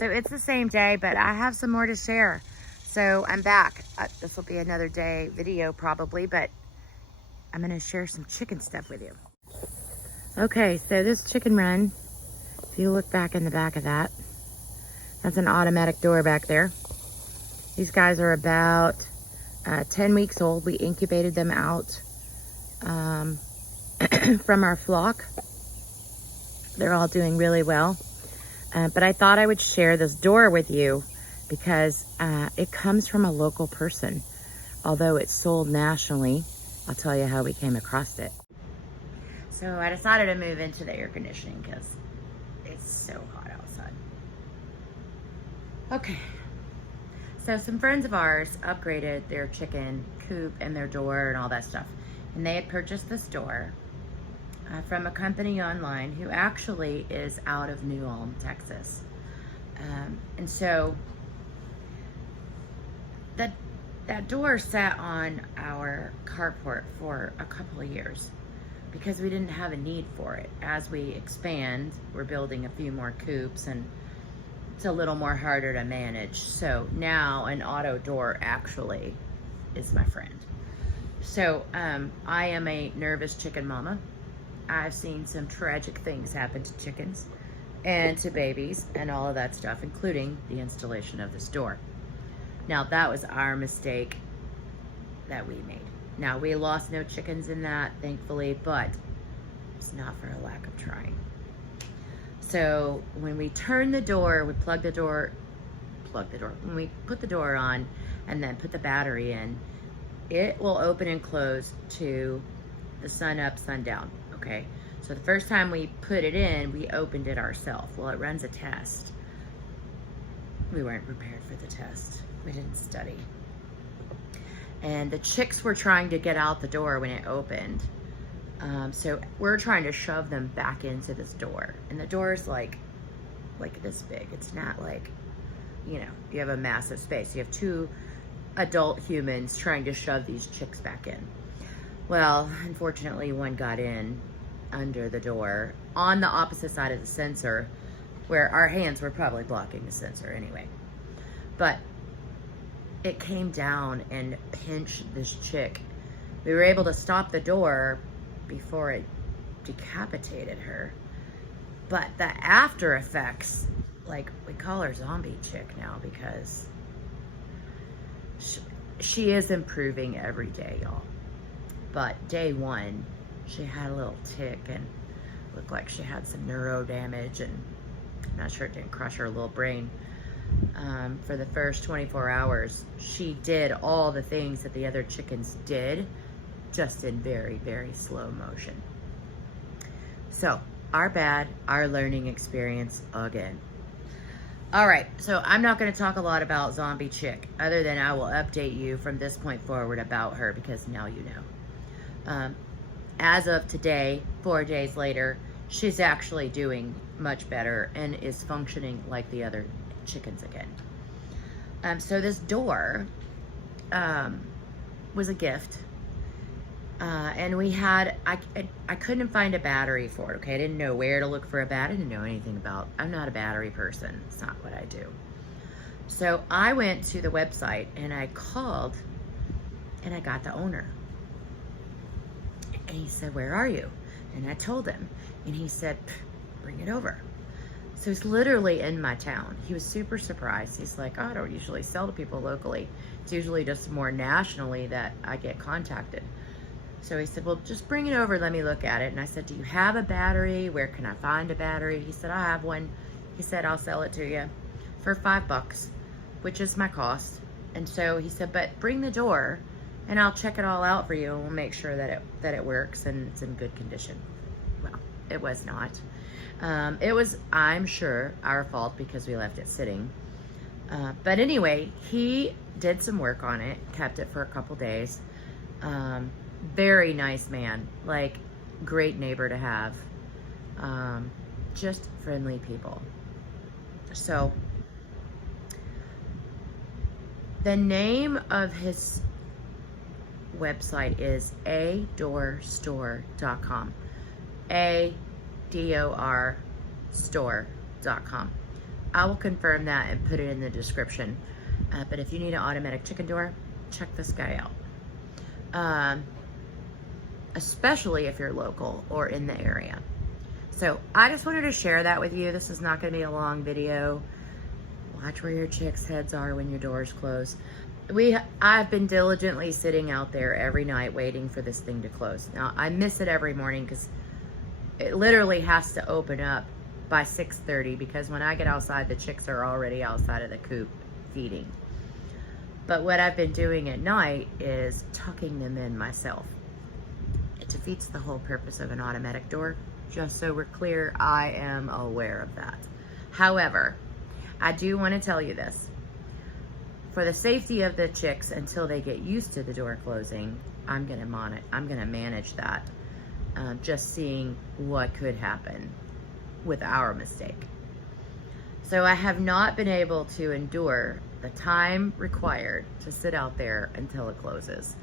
So it's the same day, but I have some more to share. So I'm back. This will be another day video probably, but I'm gonna share some chicken stuff with you. Okay, so this chicken run, if you look back in the back of that, that's an automatic door back there. These guys are about 10 weeks old. We incubated them out from our flock. They're all doing really well. But I thought I would share this door with you because it comes from a local person. Although it's sold nationally, I'll tell you how we came across it. So I decided to move into the air conditioning because it's so hot outside. Okay. So some friends of ours upgraded their chicken coop and their door and all that stuff. And they had purchased this door from a company online who actually is out of New Ulm, Texas. And so that door sat on our carport for a couple of years because we didn't have a need for it. As we expand, we're building a few more coops and it's a little more harder to manage. So now an auto door actually is my friend. So I am a nervous chicken mama. I've seen some tragic things happen to chickens and to babies and all of that stuff, including the installation of this door. Now that was our mistake that we made. Now we lost no chickens in that, thankfully, but it's not for a lack of trying. So when we turn the door, we plug the door, when we put the door on and then put the battery in, it will open and close to the sun up, sun down, okay? So the first time we put it in, we opened it ourselves. Well, it runs a test. We weren't prepared for the test. We didn't study. And the chicks were trying to get out the door when it opened. So we're trying to shove them back into this door. And the door is like this big. It's not like, you know, you have a massive space. You have two adult humans trying to shove these chicks back in. Well, unfortunately, one got in under the door on the opposite side of the sensor where our hands were probably blocking the sensor anyway. But it came down and pinched this chick. We were able to stop the door before it decapitated her. But the after effects, like, we call her zombie chick now because she is improving every day, y'all. But day one, she had a little tick and looked like she had some neuro damage, and I'm not sure it didn't crush her little brain. For the first 24 hours, she did all the things that the other chickens did, just in very, very slow motion. So, our bad, our learning experience again. All right, so I'm not gonna talk a lot about Zombie Chick, other than I will update you from this point forward about her, because now you know. As of today, 4 days later, she's actually doing much better and is functioning like the other chickens again. So this door was a gift. And we had, I couldn't find a battery for it, okay? I didn't know where to look for a battery. I didn't know anything about, I'm not a battery person. It's not what I do. So I went to the website and I called and I got the owner. And he said, "Where are you?" And I told him. And he said, "Bring it over." So he's literally in my town. He was super surprised. He's like, "Oh, I don't usually sell to people locally. It's usually just more nationally that I get contacted." So he said, "Well, just bring it over, let me look at it." And I said, "Do you have a battery? Where can I find a battery?" He said, "I have one." He said, "I'll sell it to you for $5, which is my cost." And so he said, "But bring the door and I'll check it all out for you and we'll make sure that it works and it's in good condition." Well, it was not. It was, I'm sure, our fault because we left it sitting. But anyway, he did some work on it, kept it for a couple days. Very nice man, like great neighbor to have. Just friendly people. So the name of his website is adorstore.com. ADOR store.com. I will confirm that and put it in the description. But if you need an automatic chicken door, check this guy out. Especially if you're local or in the area. So I just wanted to share that with you. This is not going to be a long video. Watch where your chicks' heads are when your doors close. I've been diligently sitting out there every night waiting for this thing to close. Now, I miss it every morning because it literally has to open up by 6:30 because when I get outside, the chicks are already outside of the coop feeding. But what I've been doing at night is tucking them in myself. It defeats the whole purpose of an automatic door. Just so we're clear, I am aware of that. However, I do want to tell you this. For the safety of the chicks until they get used to the door closing, I'm gonna manage that. Just seeing what could happen with our mistake. So I have not been able to endure the time required to sit out there until it closes.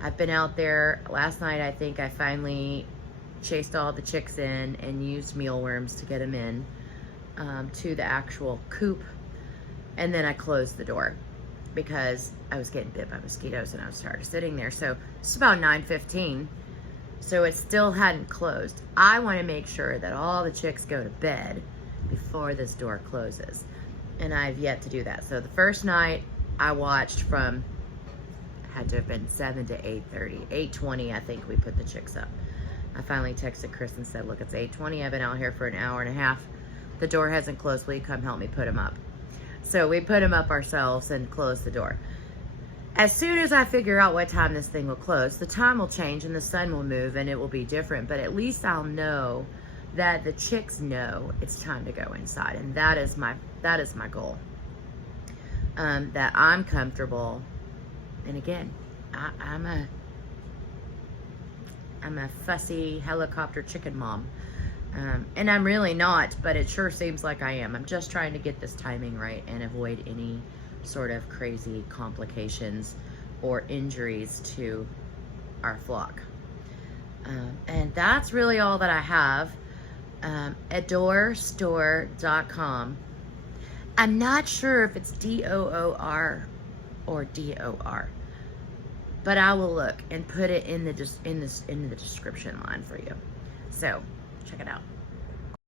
I've been out there. Last night, I think I finally chased all the chicks in and used mealworms to get them in to the actual coop. And then I closed the door because I was getting bit by mosquitoes and I was tired of sitting there. So it's about 9:15. So it still hadn't closed. I want to make sure that all the chicks go to bed before this door closes. And I've yet to do that. So the first night I watched from, had to have been 7 to 8:30. 8:20, I think we put the chicks up. I finally texted Chris and said, look, it's 8:20. I've been out here for an hour and a half. The door hasn't closed. Will you come help me put them up? So we put them up ourselves and closed the door. As soon as I figure out what time this thing will close, the time will change and the sun will move and it will be different. But at least I'll know that the chicks know it's time to go inside. And that is my goal. That I'm comfortable. And again, I'm a fussy helicopter chicken mom. And I'm really not, but it sure seems like I am. I'm just trying to get this timing right and avoid any sort of crazy complications or injuries to our flock. And that's really all that I have. Adoorstore.com. I'm not sure if it's DOOR or DOR, but I will look and put it in the description line for you. So check it out.